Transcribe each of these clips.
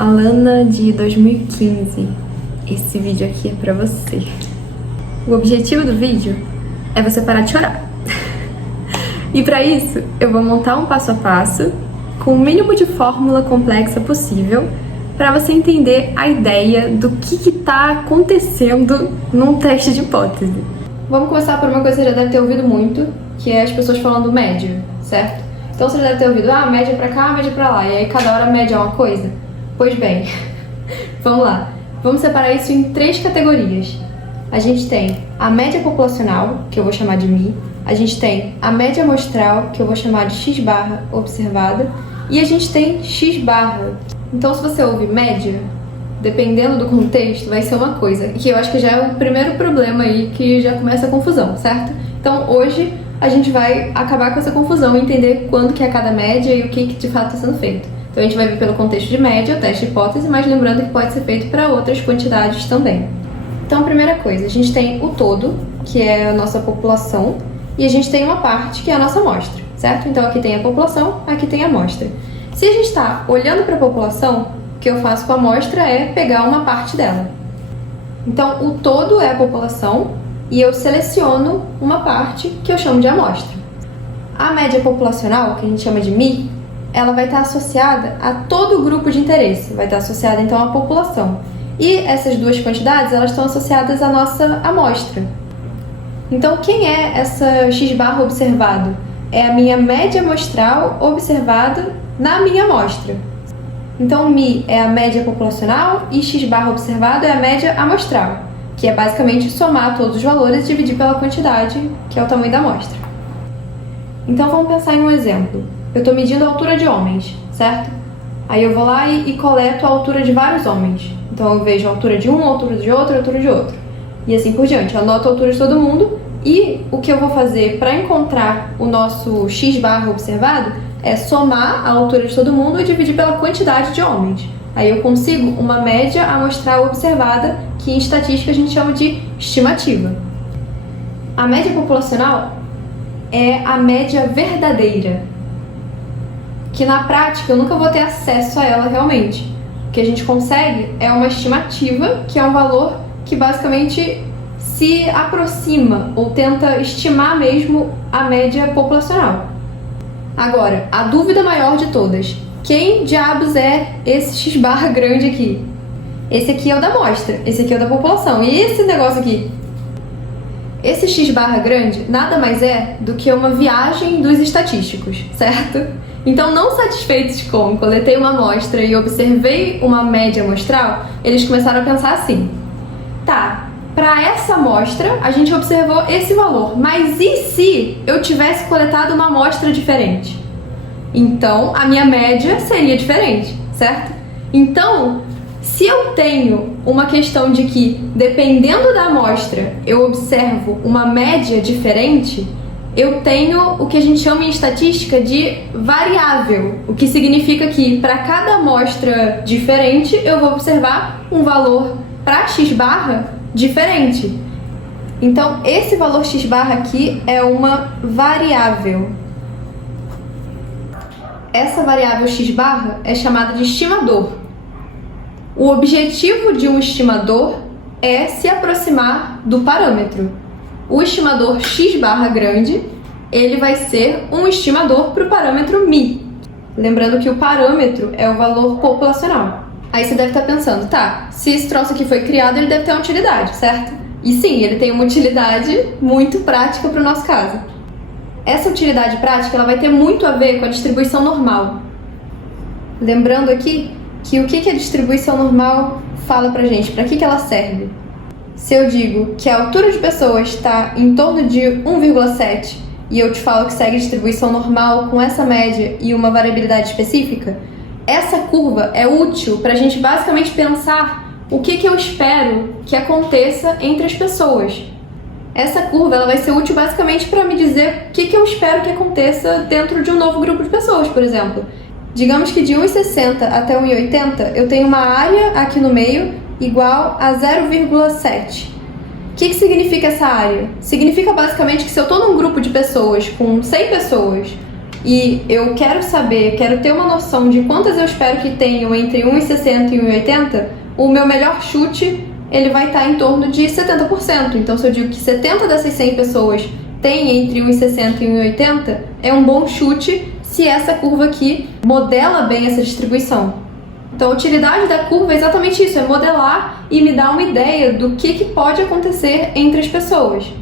Alana de 2015, esse vídeo aqui é pra você. O objetivo do vídeo é você parar de chorar. E pra isso, eu vou montar um passo a passo com o mínimo de fórmula complexa possível para você entender a ideia do que tá acontecendo num teste de hipótese. Vamos começar por uma coisa que você já deve ter ouvido muito, que é as pessoas falando média, certo? Então você já deve ter ouvido, média pra cá, média pra lá, e aí cada hora média é uma coisa. Pois bem, vamos lá. Vamos separar isso em 3 categorias. A gente tem a média populacional, que eu vou chamar de Mi. A gente tem a média amostral, que eu vou chamar de X barra observada. E a gente tem X barra. Então, se você ouve média, dependendo do contexto, vai ser uma coisa. Que eu acho que já é o primeiro problema aí que já começa a confusão, certo? Então, hoje a gente vai acabar com essa confusão e entender quando que é cada média e o que de fato está sendo feito. Então, a gente vai ver pelo contexto de média, o teste de hipótese, mas lembrando que pode ser feito para outras quantidades também. Então, a primeira coisa, a gente tem o todo, que é a nossa população, e a gente tem uma parte, que é a nossa amostra, certo? Então, aqui tem a população, aqui tem a amostra. Se a gente está olhando para a população, o que eu faço com a amostra é pegar uma parte dela. Então, o todo é a população, e eu seleciono uma parte que eu chamo de amostra. A média populacional, que a gente chama de Mi, ela vai estar associada a todo o grupo de interesse, vai estar associada então à população. E essas duas quantidades, elas estão associadas à nossa amostra. Então, quem é essa X barra observado? É a minha média amostral observada na minha amostra. Então, Mi é a média populacional e X barra observado é a média amostral, que é basicamente somar todos os valores e dividir pela quantidade, que é o tamanho da amostra. Então, vamos pensar em um exemplo. Eu estou medindo a altura de homens, certo? Aí eu vou lá e coleto a altura de vários homens. Então eu vejo a altura de um, a altura de outro, a altura de outro. E assim por diante. Eu anoto a altura de todo mundo e o que eu vou fazer para encontrar o nosso X barra observado é somar a altura de todo mundo e dividir pela quantidade de homens. Aí eu consigo uma média amostral observada, que em estatística a gente chama de estimativa. A média populacional é a média verdadeira, que na prática eu nunca vou ter acesso a ela realmente. O que a gente consegue é uma estimativa, que é um valor que basicamente se aproxima ou tenta estimar mesmo a média populacional. Agora, a dúvida maior de todas: quem diabos é esse X barra grande aqui? Esse aqui é o da amostra, esse aqui é o da população. E esse negócio aqui? Esse X barra grande nada mais é do que uma viagem dos estatísticos, certo? Então, não satisfeitos com coletei uma amostra e observei uma média amostral, eles começaram a pensar assim: tá, para essa amostra a gente observou esse valor, mas e se eu tivesse coletado uma amostra diferente? Então, a minha média seria diferente, certo? Então, se eu tenho uma questão de que, dependendo da amostra, eu observo uma média diferente, eu tenho o que a gente chama em estatística de variável, o que significa que para cada amostra diferente eu vou observar um valor para X barra diferente. Então, esse valor X barra aqui é uma variável. Essa variável X barra é chamada de estimador. O objetivo de um estimador é se aproximar do parâmetro. O estimador X barra grande, ele vai ser um estimador para o parâmetro Mi. Lembrando que o parâmetro é o valor populacional. Aí você deve estar pensando, tá, se esse troço aqui foi criado, ele deve ter uma utilidade, certo? E sim, ele tem uma utilidade muito prática para o nosso caso. Essa utilidade prática ela vai ter muito a ver com a distribuição normal. Lembrando aqui que o que a distribuição normal fala pra gente, para que ela serve? Se eu digo que a altura de pessoas está em torno de 1,7 e eu te falo que segue a distribuição normal com essa média e uma variabilidade específica, essa curva é útil para a gente basicamente pensar o que eu espero que aconteça entre as pessoas. Essa curva ela vai ser útil basicamente para me dizer o que eu espero que aconteça dentro de um novo grupo de pessoas, por exemplo. Digamos que de 1,60 até 1,80 eu tenho uma área aqui no meio igual a 0,7. O que significa essa área? Significa basicamente que se eu estou num grupo de pessoas com 100 pessoas, e eu quero saber, quero ter uma noção de quantas eu espero que tenham entre 1,60 e 1,80, o meu melhor chute, ele vai estar em torno de 70%. Então, se eu digo que 70 dessas 100 pessoas têm entre 1,60 e 1,80, é um bom chute se essa curva aqui modela bem essa distribuição. Então, a utilidade da curva é exatamente isso, é modelar e me dar uma ideia do que pode acontecer entre as pessoas.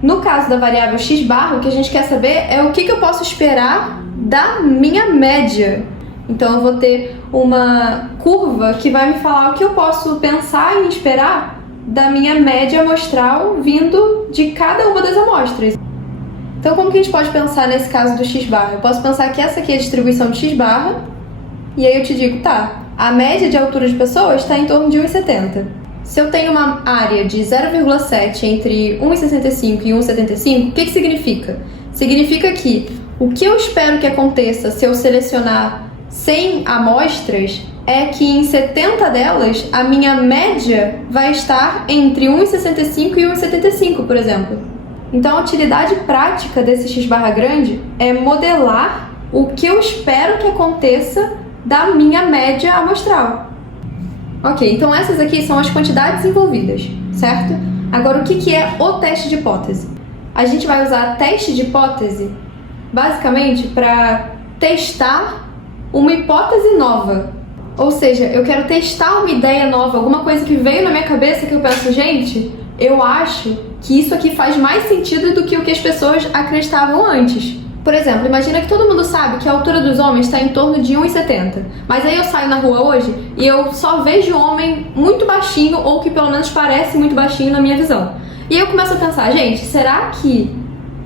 No caso da variável x barra, o que a gente quer saber é o que eu posso esperar da minha média. Então, eu vou ter uma curva que vai me falar o que eu posso pensar e esperar da minha média amostral vindo de cada uma das amostras. Então, como que a gente pode pensar nesse caso do x barra? Eu posso pensar que essa aqui é a distribuição de x barra, e aí eu te digo, tá, a média de altura de pessoas está em torno de 1,70. Se eu tenho uma área de 0,7 entre 1,65 e 1,75, o que significa? Significa que o que eu espero que aconteça se eu selecionar 100 amostras é que em 70 delas a minha média vai estar entre 1,65 e 1,75, por exemplo. Então a utilidade prática desse x barra grande é modelar o que eu espero que aconteça da minha média amostral. Ok, então essas aqui são as quantidades envolvidas, certo? Agora, o que é o teste de hipótese? A gente vai usar teste de hipótese basicamente para testar uma hipótese nova. Ou seja, eu quero testar uma ideia nova, alguma coisa que veio na minha cabeça que eu penso, gente, eu acho que isso aqui faz mais sentido do que o que as pessoas acreditavam antes. Por exemplo, imagina que todo mundo sabe que a altura dos homens está em torno de 1,70. Mas aí eu saio na rua hoje e eu só vejo homem muito baixinho, ou que pelo menos parece muito baixinho na minha visão. E aí eu começo a pensar, gente, será que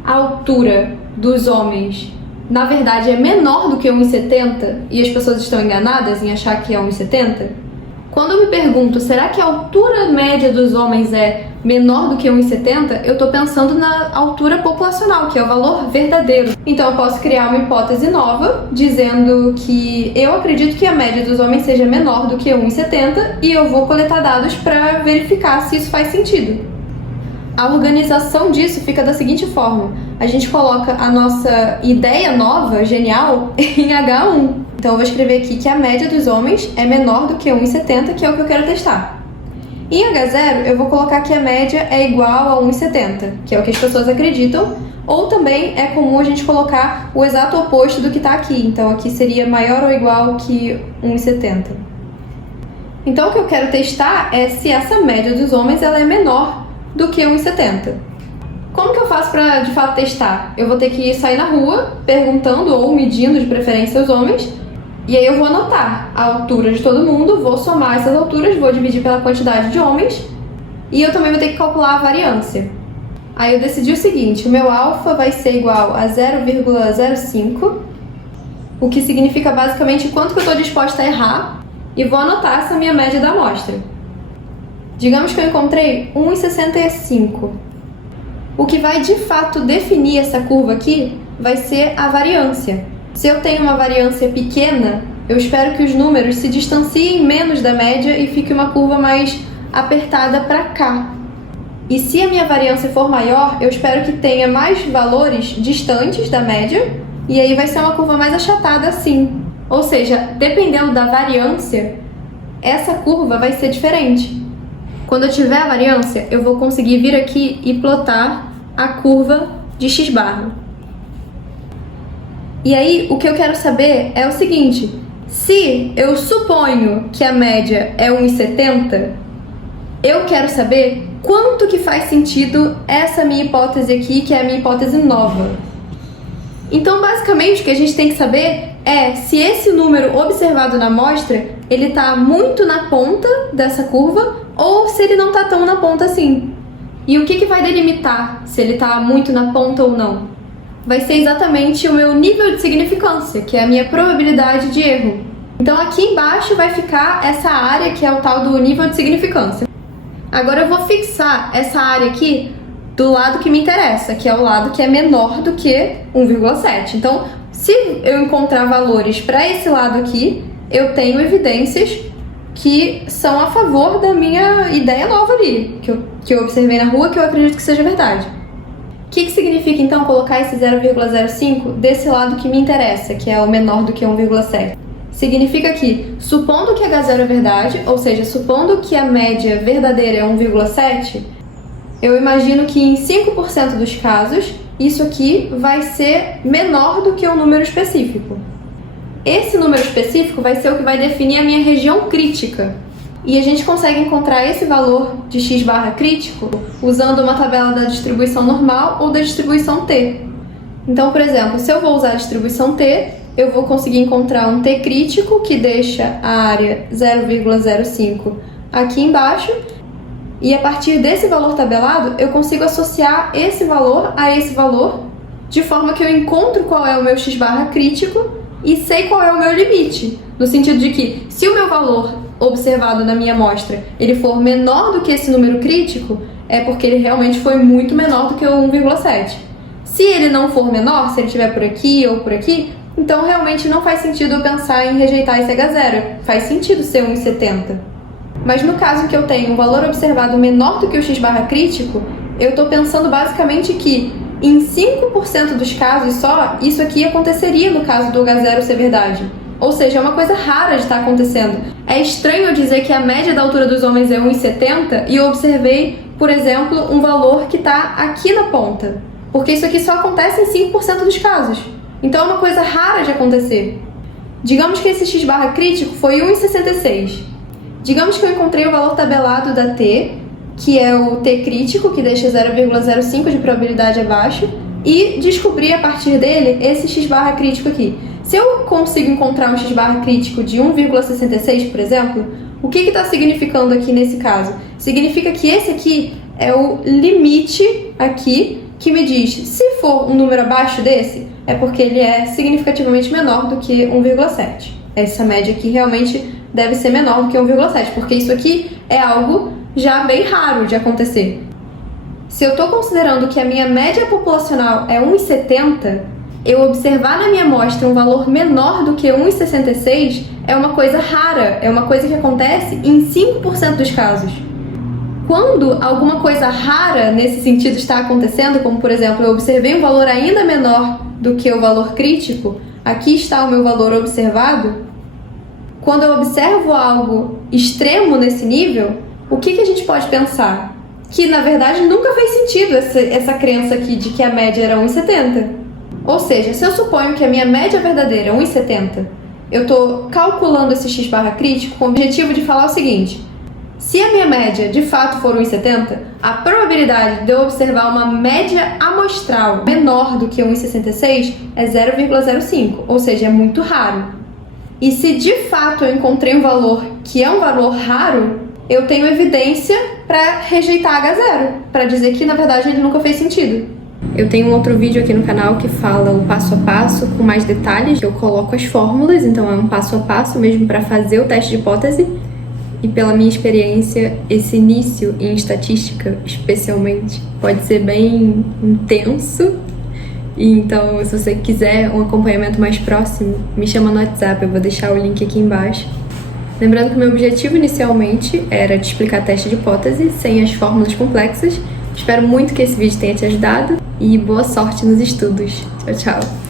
a altura dos homens, na verdade, é menor do que 1,70 e as pessoas estão enganadas em achar que é 1,70? Quando eu me pergunto, será que a altura média dos homens é menor do que 1,70, eu estou pensando na altura populacional, que é o valor verdadeiro. Então eu posso criar uma hipótese nova, dizendo que eu acredito que a média dos homens seja menor do que 1,70 e eu vou coletar dados para verificar se isso faz sentido. A organização disso fica da seguinte forma: a gente coloca a nossa ideia nova, genial, em H1. Então eu vou escrever aqui que a média dos homens é menor do que 1,70, que é o que eu quero testar. Em H0, eu vou colocar que a média é igual a 1,70, que é o que as pessoas acreditam, ou também é comum a gente colocar o exato oposto do que está aqui. Então aqui seria maior ou igual que 1,70. Então o que eu quero testar é se essa média dos homens ela é menor do que 1,70. Como que eu faço para de fato testar? Eu vou ter que sair na rua perguntando ou medindo de preferência os homens. E aí eu vou anotar a altura de todo mundo, vou somar essas alturas, vou dividir pela quantidade de homens e eu também vou ter que calcular a variância. Aí eu decidi o seguinte, o meu alfa vai ser igual a 0,05, o que significa basicamente quanto que eu estou disposta a errar, e vou anotar essa minha média da amostra. Digamos que eu encontrei 1,65. O que vai de fato definir essa curva aqui vai ser a variância. Se eu tenho uma variância pequena, eu espero que os números se distanciem menos da média e fique uma curva mais apertada para cá. E se a minha variância for maior, eu espero que tenha mais valores distantes da média, e aí vai ser uma curva mais achatada assim. Ou seja, dependendo da variância, essa curva vai ser diferente. Quando eu tiver a variância, eu vou conseguir vir aqui e plotar a curva de x barra. E aí, o que eu quero saber é o seguinte: se eu suponho que a média é 1,70, eu quero saber quanto que faz sentido essa minha hipótese aqui, que é a minha hipótese nova. Então, basicamente, o que a gente tem que saber é se esse número observado na amostra, ele está muito na ponta dessa curva ou se ele não está tão na ponta assim. E o que vai delimitar se ele está muito na ponta ou não? Vai ser exatamente o meu nível de significância, que é a minha probabilidade de erro. Então aqui embaixo vai ficar essa área que é o tal do nível de significância. Agora eu vou fixar essa área aqui do lado que me interessa, que é o lado que é menor do que 1,7. Então, se eu encontrar valores para esse lado aqui, eu tenho evidências que são a favor da minha ideia nova ali, que eu observei na rua, que eu acredito que seja verdade. que significa então colocar esse 0,05 desse lado que me interessa, que é o menor do que 1,7? Significa que, supondo que H0 é verdade, ou seja, supondo que a média verdadeira é 1,7, eu imagino que em 5% dos casos, isso aqui vai ser menor do que um número específico. Esse número específico vai ser o que vai definir a minha região crítica. E a gente consegue encontrar esse valor de x barra crítico usando uma tabela da distribuição normal ou da distribuição t. Então, por exemplo, se eu vou usar a distribuição t, eu vou conseguir encontrar um t crítico que deixa a área 0,05 aqui embaixo, e a partir desse valor tabelado eu consigo associar esse valor a esse valor, de forma que eu encontro qual é o meu x barra crítico e sei qual é o meu limite, no sentido de que se o meu valor observado na minha amostra ele for menor do que esse número crítico, é porque ele realmente foi muito menor do que o 1,7. Se ele não for menor, se ele estiver por aqui ou por aqui, então realmente não faz sentido eu pensar em rejeitar esse H0, faz sentido ser 1,70. Mas no caso que eu tenho um valor observado menor do que o x barra crítico, eu estou pensando basicamente que em 5% dos casos só, isso aqui aconteceria no caso do H0 ser verdade. Ou seja, é uma coisa rara de estar acontecendo. É estranho eu dizer que a média da altura dos homens é 1,70 e eu observei, por exemplo, um valor que está aqui na ponta. Porque isso aqui só acontece em 5% dos casos. Então é uma coisa rara de acontecer. Digamos que esse x barra crítico foi 1,66. Digamos que eu encontrei o valor tabelado da t, que é o t crítico, que deixa 0,05 de probabilidade abaixo, e descobri a partir dele esse x barra crítico aqui. Se eu consigo encontrar um x barra crítico de 1,66, por exemplo, o que está significando aqui nesse caso? Significa que esse aqui é o limite aqui que me diz, se for um número abaixo desse, é porque ele é significativamente menor do que 1,7. Essa média aqui realmente deve ser menor do que 1,7, porque isso aqui é algo já bem raro de acontecer. Se eu estou considerando que a minha média populacional é 1,70, eu observar na minha amostra um valor menor do que 1,66 é uma coisa rara, é uma coisa que acontece em 5% dos casos. Quando alguma coisa rara nesse sentido está acontecendo, como por exemplo, eu observei um valor ainda menor do que o valor crítico, aqui está o meu valor observado, quando eu observo algo extremo nesse nível, o que a gente pode pensar? Que na verdade nunca fez sentido essa crença aqui de que a média era 1,70. Ou seja, se eu suponho que a minha média verdadeira é 1,70, eu estou calculando esse x barra crítico com o objetivo de falar o seguinte: se a minha média de fato for 1,70, a probabilidade de eu observar uma média amostral menor do que 1,66 é 0,05, ou seja, é muito raro. E se de fato eu encontrei um valor que é um valor raro, eu tenho evidência para rejeitar H0, para dizer que na verdade ele nunca fez sentido. Eu tenho um outro vídeo aqui no canal que fala o passo a passo com mais detalhes. Eu coloco as fórmulas, então é um passo a passo mesmo para fazer o teste de hipótese. E pela minha experiência, esse início em estatística, especialmente, pode ser bem intenso. E então, se você quiser um acompanhamento mais próximo, me chama no WhatsApp, eu vou deixar o link aqui embaixo. Lembrando que o meu objetivo inicialmente era te explicar teste de hipótese sem as fórmulas complexas. Espero muito que esse vídeo tenha te ajudado e boa sorte nos estudos. Tchau, tchau!